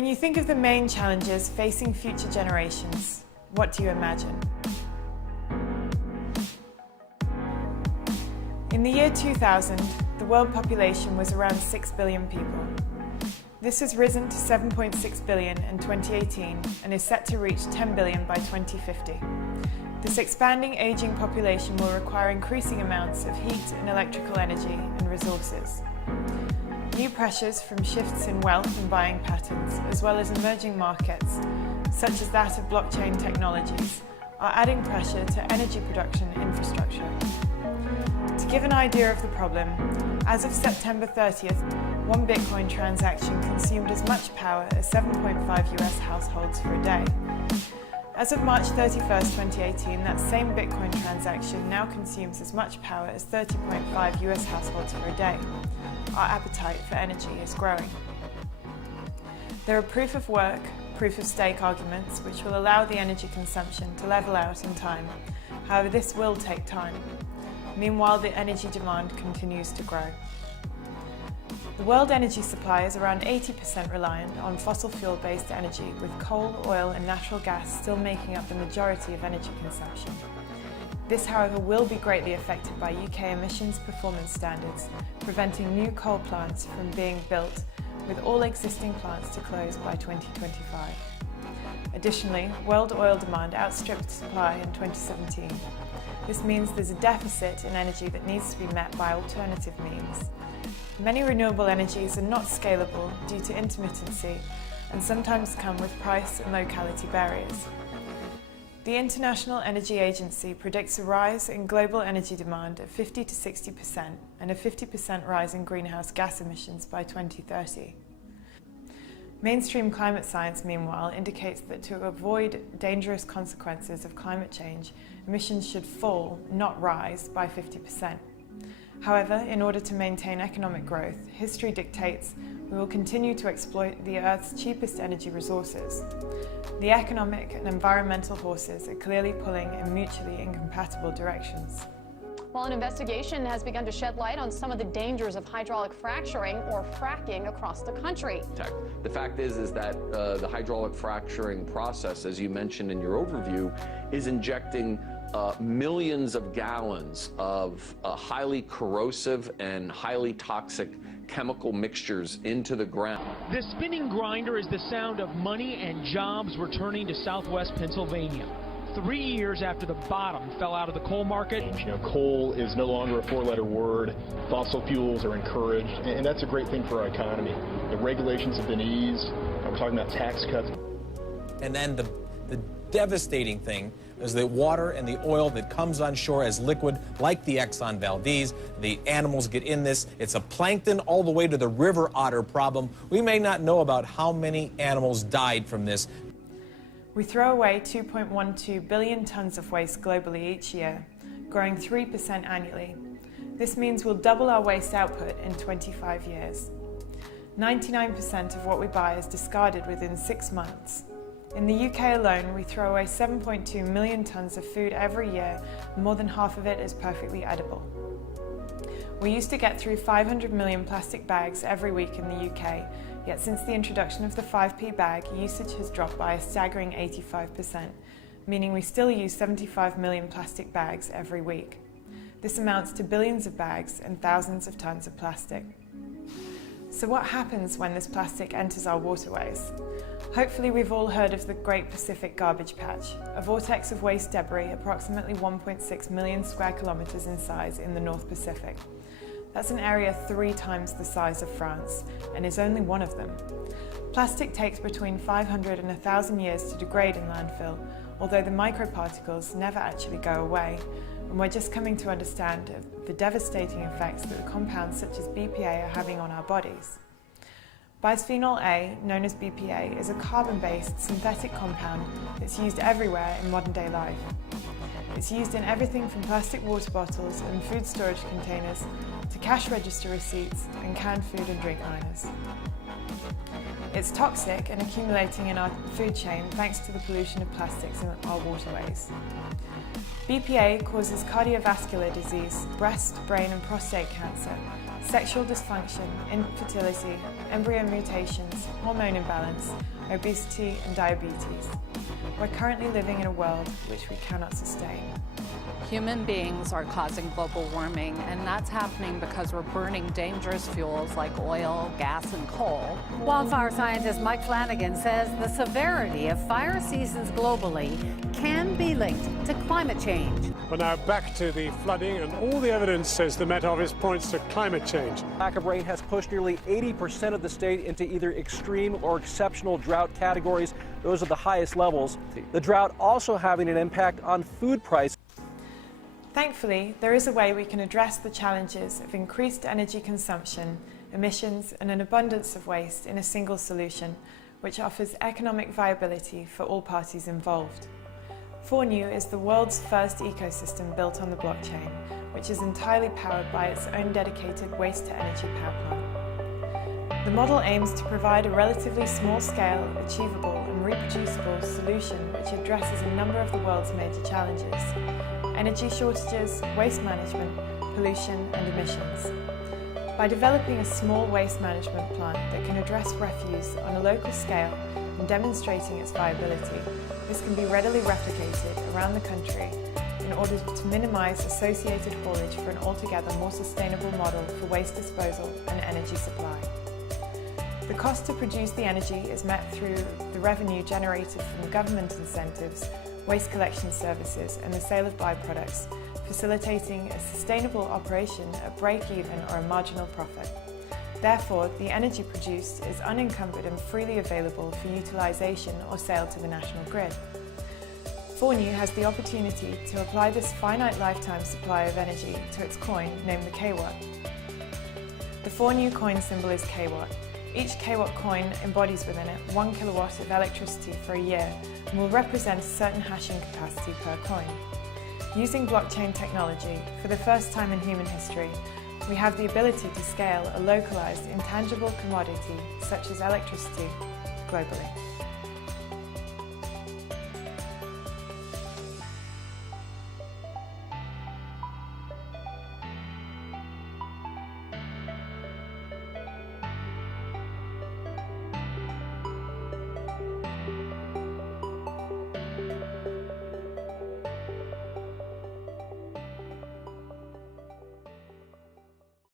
When you think of the main challenges facing future generations, what do you imagine? In the year 2000, the world population was around 6 billion people. This has risen to 7.6 billion in 2018 and is set to reach 10 billion by 2050. This expanding aging population will require increasing amounts of heat and electrical energy and resources. New pressures from shifts in wealth and buying patterns, as well as emerging markets, such as that of blockchain technologies, are adding pressure to energy production infrastructure. To give an idea of the problem, as of September 30th, one Bitcoin transaction consumed as much power as 7.5 US households for a day. As of March 31st, 2018, that same Bitcoin transaction now consumes as much power as 30.5 US households for a day. Our appetite for energy is growing. There are proof of work, proof of stake arguments which will allow the energy consumption to level out in time. However, this will take time. Meanwhile, the energy demand continues to grow. The world energy supply is around 80% reliant on fossil fuel-based energy, with coal, oil and natural gas still making up the majority of energy consumption. This, however, will be greatly affected by UK emissions performance standards, preventing new coal plants from being built, with all existing plants to close by 2025. Additionally, world oil demand outstripped supply in 2017. This means there's a deficit in energy that needs to be met by alternative means. Many renewable energies are not scalable due to intermittency and sometimes come with price and locality barriers. The International Energy Agency predicts a rise in global energy demand of 50 to 60% and a 50% rise in greenhouse gas emissions by 2030. Mainstream climate science, meanwhile, indicates that to avoid dangerous consequences of climate change, emissions should fall, not rise, by 50%. However, in order to maintain economic growth, history dictates we will continue to exploit the Earth's cheapest energy resources. The economic and environmental forces are clearly pulling in mutually incompatible directions. Well, an investigation has begun to shed light on some of the dangers of hydraulic fracturing or fracking across the country. The fact is that the hydraulic fracturing process, as you mentioned in your overview, is injecting millions of gallons of highly corrosive and highly toxic chemical mixtures into the ground. The spinning grinder is the sound of money and jobs returning to Southwest Pennsylvania. 3 years after the bottom fell out of the coal market. You know, coal is no longer a four-letter word. Fossil fuels are encouraged, and that's a great thing for our economy. The regulations have been eased. We're talking about tax cuts. And then the devastating thing is the water and the oil that comes on shore as liquid, like the Exxon Valdez. The animals get in this. It's a plankton all the way to the river otter problem. We may not know about how many animals died from this. We throw away 2.12 billion tons of waste globally each year, growing 3% annually. This means we'll double our waste output in 25 years. 99% of what we buy is discarded within 6 months. In the UK alone, we throw away 7.2 million tons of food every year, and more than half of it is perfectly edible. We used to get through 500 million plastic bags every week in the UK, yet since the introduction of the 5p bag, usage has dropped by a staggering 85%, meaning we still use 75 million plastic bags every week. This amounts to billions of bags and thousands of tons of plastic. So what happens when this plastic enters our waterways? Hopefully we've all heard of the Great Pacific Garbage Patch, a vortex of waste debris approximately 1.6 million square kilometers in size in the North Pacific. That's an area 3 times the size of France, and is only one of them. Plastic takes between 500 and 1,000 years to degrade in landfill, although the microparticles never actually go away, and we're just coming to understand the devastating effects that the compounds such as BPA are having on our bodies. Bisphenol A, known as BPA, is a carbon-based synthetic compound that's used everywhere in modern-day life. It's used in everything from plastic water bottles and food storage containers to cash register receipts and canned food and drink liners. It's toxic and accumulating in our food chain thanks to the pollution of plastics in our waterways. BPA causes cardiovascular disease, breast, brain and prostate cancer, sexual dysfunction, infertility, embryo mutations, hormone imbalance, obesity and diabetes. We're currently living in a world which we cannot sustain. Human beings are causing global warming, and that's happening because we're burning dangerous fuels like oil, gas, and coal. Wildfire scientist Mike Flanagan says the severity of fire seasons globally can be linked to climate change. But now back to the flooding, and all the evidence, says the Met Office, points to climate change. Lack of rain has pushed nearly 80% of the state into either extreme or exceptional drought categories. Those are the highest levels. The drought also having an impact on food prices. Thankfully, there is a way we can address the challenges of increased energy consumption, emissions, and an abundance of waste in a single solution, which offers economic viability for all parties involved. 4New is the world's first ecosystem built on the blockchain, which is entirely powered by its own dedicated waste-to-energy power plant. The model aims to provide a relatively small-scale, achievable and reproducible solution which addresses a number of the world's major challenges: energy shortages, waste management, pollution and emissions. By developing a small waste management plant that can address refuse on a local scale and demonstrating its viability, this can be readily replicated around the country in order to minimise associated haulage for an altogether more sustainable model for waste disposal and energy supply. The cost to produce the energy is met through the revenue generated from government incentives, waste collection services and the sale of byproducts, facilitating a sustainable operation at break-even or a marginal profit. Therefore, the energy produced is unencumbered and freely available for utilisation or sale to the national grid. 4New has the opportunity to apply this finite lifetime supply of energy to its coin, named the KWatt. The 4New coin symbol is KWatt. Each KWatt coin embodies within it 1 kilowatt of electricity for a year and will represent a certain hashing capacity per coin. Using blockchain technology, for the first time in human history, we have the ability to scale a localized, intangible commodity such as electricity globally.